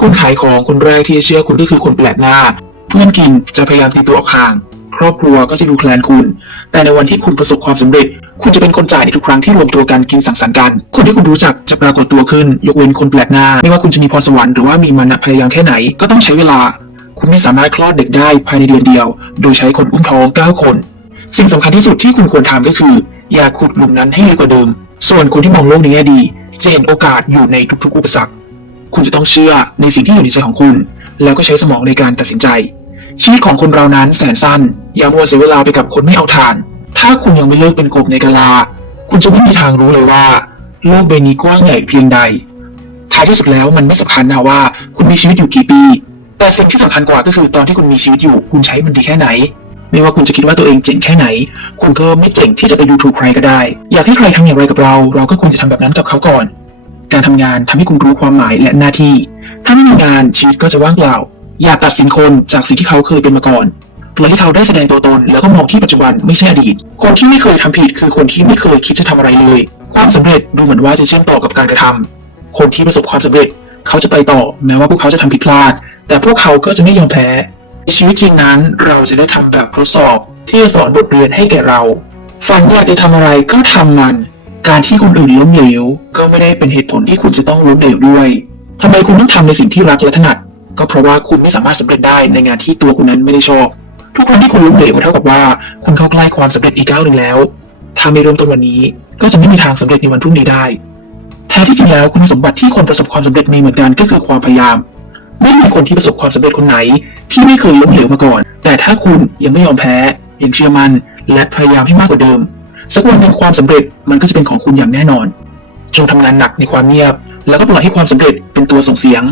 คุณขายของคนแรกที่จะเชื่อคุณก็คือคนแปลกหน้า เพื่อนกินจะพยายามตีตัวออกห่าง ครอบครัวก็จะดูแคลนคุณ แต่ในวันที่คุณประสบความสำเร็จ คุณจะเป็นคนจ่ายในทุกครั้งที่รวมตัวกันกินสังสรรค์กัน คนที่คุณรู้จักจะปรากฏตัวขึ้น ยกเว้นคนแปลกหน้า ไม่ว่าคุณจะมีพรสวรรค์หรือว่ามีมานะพยายามแค่ไหนก็ต้องใช้เวลา คุณไม่สามารถคลอดเด็กได้ภายในเดือนเดียว โดยใช้คนอุ้มท้อง9คนสิ่งสำคัญที่สุดที่คุณควรทำก็คือ อย่าขุดหลุมนั้นให้ลึกกว่าเดิม ส่วนคนที่มองโลกในแง่ดีจะเห็นโอกาสอยู่ในทุกๆ อุปสรรค คุณจะต้องเชื่อในสิ่งที่อยู่ในใจของคุณ แล้วก็ใช้สมองในการตัดสินใจ ชีวิตของคนเรานั้นแสนสั้น อย่ามัวเสียเวลาไปกับคนไม่เอาทาน ถ้าคุณยังไม่เลิกเป็นกบในกะลา คุณจะไม่มีทางรู้เลยว่า โลกใบนี้กว้างใหญ่เพียงใด ท้ายที่สุดแล้วมันไม่สำคัญนะว่า คุณมีชีวิตอยู่กี่ปี แต่สิ่งที่สำคัญกว่าก็คือตอนที่คุณมีชีวิตอยู่ คุณใช้มันดีแค่ไหนไม่ว่าคุณจะคิดว่าตัวเองเจ๋งแค่ไหน คุณก็ไม่เจ๋งที่จะไปดูถูกใครก็ได้ อยากให้ใครทำอย่างไรกับเรา เราก็ควรจะทำแบบนั้นกับเขาก่อน การทำงานทำให้คุณรู้ความหมายและหน้าที่ ถ้าไม่มีงานชีวิตก็จะว่างเปล่า อย่าตัดสินคนจากสิ่งที่เขาเคยเป็นมาก่อนปล่อยให้เขาได้แสดงตัวตน แล้วก็มองที่ปัจจุบันไม่ใช่อดีต คนที่ไม่เคยทำผิดคือคนที่ไม่เคยคิดจะทำอะไรเลย ความสำเร็จดูเหมือนว่าจะเชื่อมต่อกับการกระทำคนที่ประสบความสำเร็จ เขาจะไปต่อแม้ว่าพวกเขาจะทำผิดพลาด แต่พวกเขาก็จะไม่ยอมแพ้ในชีวิตจริงนั้นเราจะได้ทำแบบทดสอบ ที่จะสอนบทเรียนให้แก่เราฝันอยากจะทำอะไรก็ทำมัน การที่คนอื่นล้มเหลว ก็ไม่ได้เป็นเหตุผลที่คุณจะต้องล้มเหลวด้วยทำไมคุณต้องทำในสิ่งที่รักและถนัด ก็เพราะว่าคุณไม่สามารถสำเร็จได้ในงานที่ตัวคุณนั้นไม่ได้ชอบ ทุกครั้งที่คุณล้มเหลวเท่ากับว่า คุณเข้าใกล้ความสำเร็จอีกก้าวหนึ่งแล้วถ้าไม่เริ่มต้นวันนี้ ก็จะไม่มีทางสำเร็จในวันพรุ่งนี้ได้แท้ที่จริงแล้วคุณสมบัติที่คนประสบความสำเร็จมีเหมือนกันก็คือความพยายาม ไม่มีคนที่ประสบความสำเร็จคนไหน ที่ไม่เคยล้มเหลวมาก่อน แต่ถ้าคุณยังไม่ยอมแพ้ยังเชื่อมั่นและพยายามให้มากกว่าเดิม สักวันหนึ่งความสำเร็จมันก็จะเป็นของคุณอย่างแน่นอน จงทำงานหนักในความเงียบ แล้วก็ปล่อยให้ความสำเร็จเป็นตัวส่งเสียง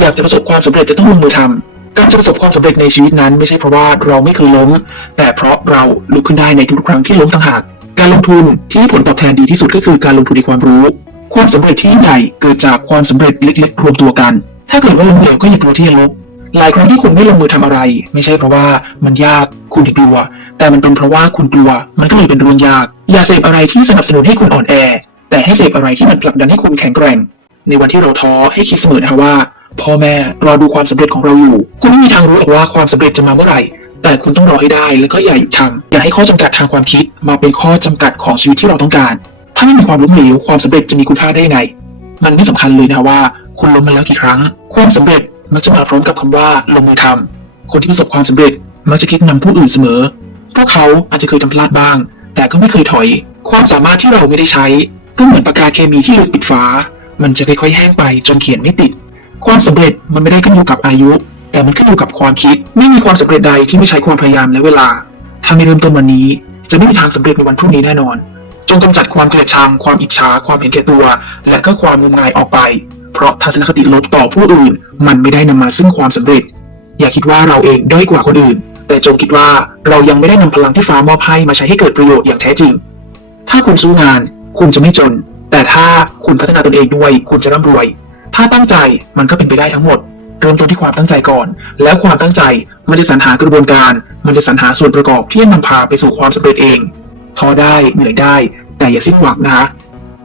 อยากจะประสบความสำเร็จจะต้องลงมือทำการจะประสบความสำเร็จในชีวิตนั้นไม่ใช่เพราะว่าเราไม่เคยล้ม แต่เพราะเราลุกขึ้นได้ในทุกครั้งที่ล้มต่างหาก การลงทุนที่ผลตอบแทนดีที่สุดก็คือการลงทุนในความรู้ ความสำเร็จที่ใหญ่เกิดจากความสำเร็จเล็กๆรวมตัวกัน ถ้าเกิดว่าล้มเหลวก็อย่ากลัวที่จะลุกหลายครั้งที่คุณไม่ลงมือทำอะไร ไม่ใช่เพราะว่ามันยากคุณถึงกลัว แต่มันเป็นเพราะว่าคุณกลัว มันก็เลยเป็นเรื่องยาก อย่าเสพอะไรที่สนับสนุนให้คุณอ่อนแอ แต่ให้เสพอะไรที่มันผลักดันให้คุณแข็งแกร่ง ในวันที่เราท้อให้คิดเสมอนะว่า พ่อแม่รอดูความสำเร็จของเราอยู่ คุณไม่มีทางรู้หรอกว่าความสำเร็จจะมาเมื่อไหร่ แต่คุณต้องรอให้ได้ แล้วก็อย่าหยุดทำอย่าให้ข้อจำกัดทางความคิดมาเป็นข้อจำกัดของชีวิตที่เราต้องการ ถ้าไม่มีความล้มเหลวความสำเร็จจะมีคุณค่าได้ยังไง มันไม่สำคัญเลยนะคะว่า คุณล้มมาแล้วกี่ครั้ง ความสำเร็จมักจะมาพร้อมกับคำว่าลงมือทำคนที่ประสบความสำเร็จมักจะคิดนำผู้อื่นเสมอ พวกเขาอาจจะเคยทำพลาดบ้าง แต่ก็ไม่เคยถอย ความสามารถที่เราไม่ได้ใช้ ก็เหมือนปากกาเคมีที่ลืมปิดฝามันจะค่อยๆแห้งไปจนเขียนไม่ติด ความสำเร็จมันไม่ได้ขึ้นอยู่กับอายุ แต่มันขึ้นอยู่กับความคิด ไม่มีความสำเร็จใดที่ไม่ใช้ความพยายามและเวลา ถ้าไม่เริ่มต้นวันนี้ จะไม่มีทางสำเร็จในวันพรุ่งนี้แน่นอน จงกำจัดความเกลียดชัง ความอิจฉา ความเห็นแก่ตัว และก็ความงมงายออกไป เพราะทัศนคติลบต่อผู้อื่น มันไม่ได้นำมาซึ่งความสำเร็จ อย่าคิดว่าเราเองด้อยกว่าคนอื่น แต่จงคิดว่าเรายังไม่ได้นำพลังที่ฟ้ามอบให้มาใช้ให้เกิดประโยชน์อย่างแท้จริง ถ้าคุณสู้งาน คุณจะไม่จน แต่ถ้าคุณพัฒนาตนเองด้วย คุณจะร่ำรวย ถ้าตั้งใจมันก็เป็นไปได้ทั้งหมด เริ่มต้นที่ความตั้งใจก่อน แล้วความตั้งใจมันจะสรรหากระบวนการ มันจะสรรหาส่วนประกอบที่จะนำพาไปสู่ความสำเร็จเองท้อได้เหนื่อยได้ แต่อย่าสิ้นหวังนะคะ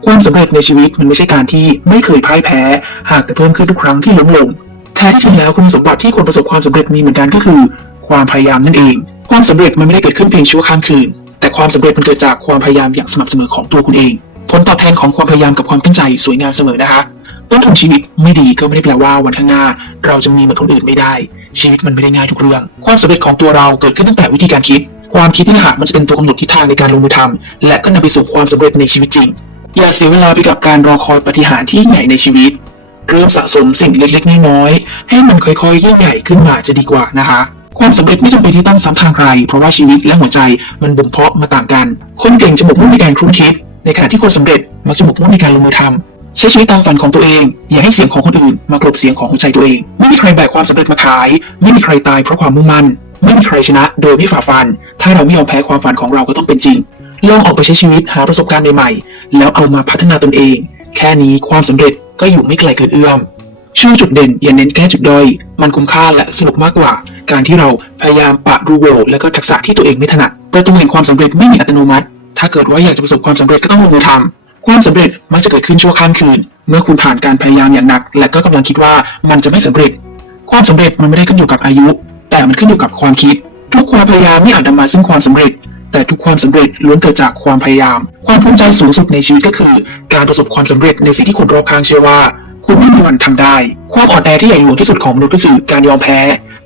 ความสำเร็จในชีวิตมันไม่ใช่การที่ไม่เคยพ่ายแพ้ หากแต่เพิ่มขึ้นทุกครั้งที่ล้มลงแท้ที่จริงแล้วคุณสมบัติที่คนประสบความสำเร็จมีเหมือนกันก็คือ ความพยายามนั่นเอง ความสำเร็จมันไม่ได้เกิดขึ้นเพียงชั่วข้ามคืน แต่ความสำเร็จมันเกิดจากความพยายามอย่างสม่ำเสมอของตัวคุณเอง ผลตอบแทนของความพยายามกับความตั้งใจสวยงามเสมอนะคะต้นทุนชีวิตไม่ดีก็ไม่ได้แปลว่าวันข้างหน้า เราจะมีเหมือนคนอื่นไม่ได้ ชีวิตมันไม่ได้ง่ายทุกเรื่อง ความสำเร็จของตัวเราเกิดขึ้นตั้งแต่วิธีการคิด ความคิดนี่แหละมันจะเป็นตัวกำหนดทิศทางในการลงมือทำและก็นำไปสู่ความสำเร็จในชีวิตจริง อย่าเสียเวลาไปกับการรอคอยปาฏิหารย์ที่ใหญ่ในชีวิต เริ่มสะสมสิ่งเล็กๆน้อยๆให้มันค่อยๆยิ่งใหญ่ขึ้นมาจะดีกว่านะคะ ความสำเร็จไม่จำเป็นที่ต้องซ้ำทางใคร เพราะว่าชีวิตและหัวใจมันบ่มเพาะมาต่างกัน คนเก่งจะหมกมุ่นในการครุ่นคิด ในขณะที่คนสำเร็จมักจะหมกมุ่นในการลงมือทำใช้ชีวิตตามฝันของตัวเอง อย่าให้เสียงของคนอื่นมากลบเสียงของหัวใจตัวเอง ไม่มีใครแบกความสำเร็จมาขาย ไม่มีใครตายเพราะความมุ่งมั่น ไม่มีใครชนะโดยไม่ฝ่าฟัน ถ้าเราไม่ยอมแพ้ความฝันของเราก็ต้องเป็นจริง ลองออกไปใช้ชีวิตหาประสบการณ์ใหม่ๆ แล้วเอามาพัฒนาตนเอง แค่นี้ความสำเร็จก็อยู่ไม่ไกลเกินเอื้อมช่วยจุดเด่นอย่าเน้นแก้จุดด้อย มันคุ้มค่าและสนุกมากกว่า การที่เราพยายามปะรูโวและก็ทักษะที่ตัวเองไม่ถนัดประตูแห่งความสำเร็จไม่มีอัตโนมัติ ถ้าเกิดว่าอยากจะประสบความสำเร็จก็ต้องลงมือทำความสำเร็จมักจะเกิดขึ้นชั่วข้ามคืน เมื่อคุณผ่านการพยายามอย่างหนัก และก็กำลังคิดว่ามันจะไม่สำเร็จ ความสำเร็จมันไม่ได้ขึ้นอยู่กับอายุ แต่มันขึ้นอยู่กับความคิด ทุกความพยายามไม่อาจนำมาซึ่งความสำเร็จ แต่ทุกความสำเร็จล้วนเกิดจากความพยายาม ความภูมิใจสูงสุดในชีวิตก็คือ การประสบความสำเร็จในสิ่งที่คนรอบข้างเชื่อว่า คุณไม่มีวันทำได้ ความอ่อนแอที่ใหญ่หลวงที่สุดของมนุษย์ก็คือการยอมแพ้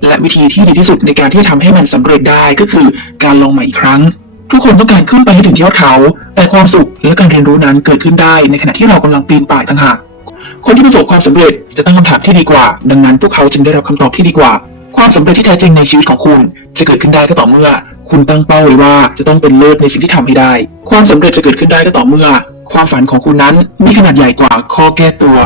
และวิธีที่ดีที่สุดในการที่จะทำให้มันสำเร็จได้ก็คือการลองใหม่อีกครั้ง ทุกคนต้องการขึ้นไปให้ถึงยอดเขา แต่ความสุขและการเรียนรู้นั้นเกิดขึ้นได้ในขณะที่เรากำลังปีนป่ายต่างหากคนที่ประสบความสำเร็จจะตั้งคำถามที่ดีกว่า ดังนั้นพวกเขาจึงได้รับคำตอบที่ดีกว่า ความสำเร็จที่แท้จริงในชีวิตของคุณ จะเกิดขึ้นได้ก็ต่อเมื่อ คุณตั้งเป้าไว้ว่าจะต้องเป็นเลิศในสิ่งที่ทำให้ได้ ความสำเร็จจะเกิดขึ้นได้ก็ต่อเมื่อ ความฝันของคุณนั้นมีขนาดใหญ่กว่าข้อแก้ตัว